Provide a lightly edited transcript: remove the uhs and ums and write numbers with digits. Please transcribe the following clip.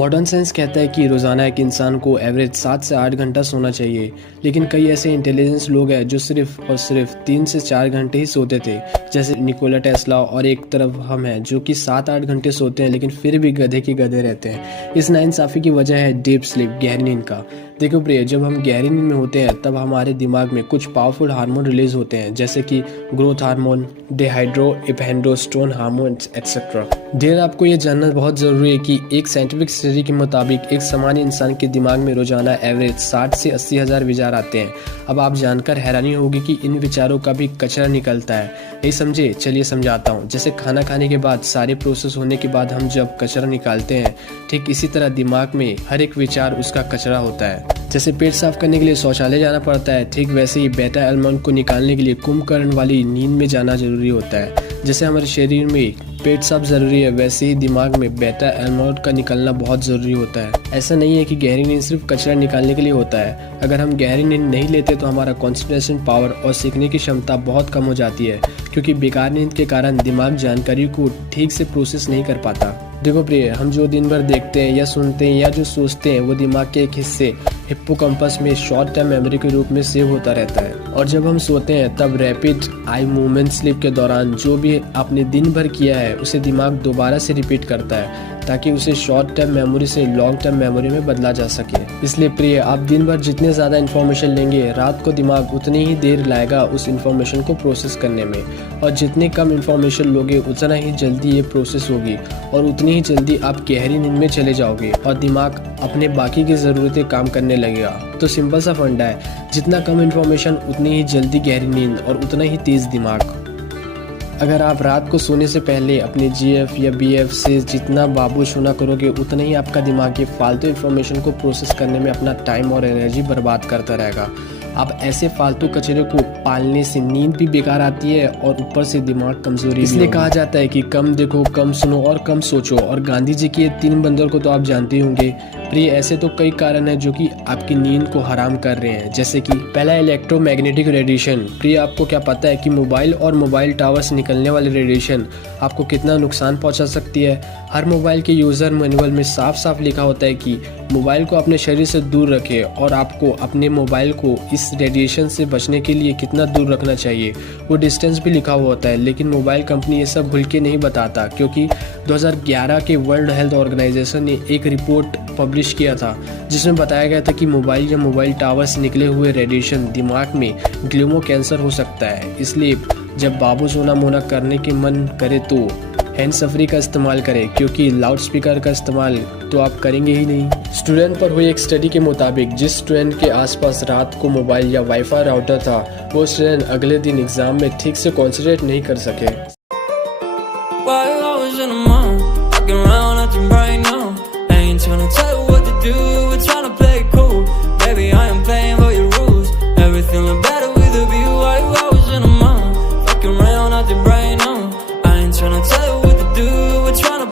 Modern science कहता है कि रोज़ाना एक इंसान को एवरेज 7 से 8 घंटा सोना चाहिए, लेकिन कई ऐसे इंटेलिजेंस लोग हैं जो सिर्फ और सिर्फ 3 से 4 घंटे ही सोते थे, जैसे निकोला टेस्ला। और एक तरफ हम हैं जो कि 7-8 घंटे सोते हैं लेकिन फिर भी गधे की गधे रहते हैं। इस नाइंसाफ़ी की वजह है डीप स्लीप, गहरी नींद का। देखो प्रिय, जब हम गहरी नींद में होते हैं तब हमारे दिमाग में कुछ पावरफुल हार्मोन रिलीज होते हैं, जैसे कि growth hormone, dehydroepiandrosterone hormone etcetera. Dear, आपको ये जानना बहुत ज़रूरी है कि एक साइंटिफिक स्टडी के मुताबिक एक सामान्य इंसान के दिमाग में रोजाना एवरेज 60 से 80 हज़ार विचार आते हैं। अब आप जानकर हैरानी होगी कि इन विचारों का भी कचरा निकलता है। नहीं समझे? चलिए समझाता हूँ। जैसे खाना खाने के बाद सारे प्रोसेस होने के बाद हम जब कचरा निकालते हैं, ठीक इसी तरह दिमाग में हर एक विचार उसका कचरा होता है। जैसे पेट साफ करने के लिए शौचालय जाना पड़ता है, ठीक वैसे ही बेटा एल्मोन को निकालने के लिए कुंभकर्ण वाली नींद में जाना जरूरी होता है। जैसे हमारे शरीर में पेट साफ जरूरी है, वैसे ही दिमाग में बेटा एल्मोन का निकलना बहुत जरूरी होता है। ऐसा नहीं है कि गहरी नींद सिर्फ कचरा निकालने के लिए होता है। अगर हम गहरी नींद नहीं लेते तो हमारा कंसंट्रेशन पावर और सीखने की क्षमता बहुत कम हो जाती है, क्योंकि बेकार नींद के कारण दिमाग जानकारी को ठीक से प्रोसेस नहीं कर पाता। देखो प्रिय, हम जो दिन भर देखते हैं या सुनते हैं या जो सोचते हैं वो दिमाग के एक हिस्से हिप्पोकैम्पस में शॉर्ट टर्म मेमोरी के रूप में सेव होता रहता है। और जब हम सोते हैं तब रैपिड आई मूवमेंट स्लीप के दौरान जो भी आपने दिन भर किया है उसे दिमाग दोबारा से रिपीट करता है, ताकि उसे शॉर्ट टर्म मेमोरी से लॉन्ग टर्म मेमोरी में बदला जा सके। इसलिए प्रिय, आप दिन भर जितने ज़्यादा इन्फॉर्मेशन लेंगे, रात को दिमाग उतनी ही देर लाएगा उस इन्फॉर्मेशन को प्रोसेस करने में। और जितनी कम इन्फॉर्मेशन लोगे उतना ही जल्दी ये प्रोसेस होगी और उतनी ही जल्दी आप गहरी नींद में चले जाओगे और दिमाग अपने बाकी की ज़रूरतें काम करने लगेगा। तो सिंपल सा फंडा है, जितना कम इन्फॉर्मेशन उतनी ही जल्दी गहरी नींद और उतना ही तेज़ दिमाग। अगर आप रात को सोने से पहले अपने जीएफ या बीएफ से जितना बाबू शुना करोगे, उतना ही आपका दिमाग ये फालतू इन्फॉर्मेशन को प्रोसेस करने में अपना टाइम और एनर्जी बर्बाद करता रहेगा। आप ऐसे फालतू कचरे को पालने से नींद भी बेकार आती है और ऊपर से दिमाग कमजोरी। इसलिए कहा जाता है कि कम देखो, कम सुनो और कम सोचो। और गांधी जी के 3 बंदर को तो आप जानते होंगे। प्रिय, ऐसे तो कई कारण हैं जो कि आपकी नींद को हराम कर रहे हैं, जैसे कि पहला इलेक्ट्रोमैग्नेटिक रेडिएशन। प्रिय, आपको क्या पता है कि मोबाइल और मोबाइल टावर से निकलने वाली रेडिएशन आपको कितना नुकसान पहुंचा सकती है? हर मोबाइल के यूज़र मैनुअल में साफ साफ लिखा होता है कि मोबाइल को अपने शरीर से दूर रखें और आपको अपने मोबाइल को इस रेडिएशन से बचने के लिए कितना दूर रखना चाहिए वो डिस्टेंस भी लिखा हुआ होता है। लेकिन मोबाइल कंपनी ये सब भूल के नहीं बताता, क्योंकि 2011 के वर्ल्ड हेल्थ ऑर्गेनाइजेशन ने एक रिपोर्ट पब्लिश किया था जिसमें बताया गया था कि मोबाइल या मोबाइल टावर से निकले हुए रेडिएशन दिमाग में ग्लूमो कैंसर हो सकता है। इसलिए जब बाबू सोना मोना करने के मन करे तो हैंड्स फ्री का इस्तेमाल करें, क्योंकि लाउड स्पीकर का इस्तेमाल तो आप करेंगे ही नहीं। स्टूडेंट पर हुई एक स्टडी के मुताबिक जिस स्टूडेंट के आसपास रात को मोबाइल या वाईफाई राउटर था, वो स्टूडेंट अगले दिन एग्जाम में ठीक से कॉन्सेंट्रेट नहीं कर सके।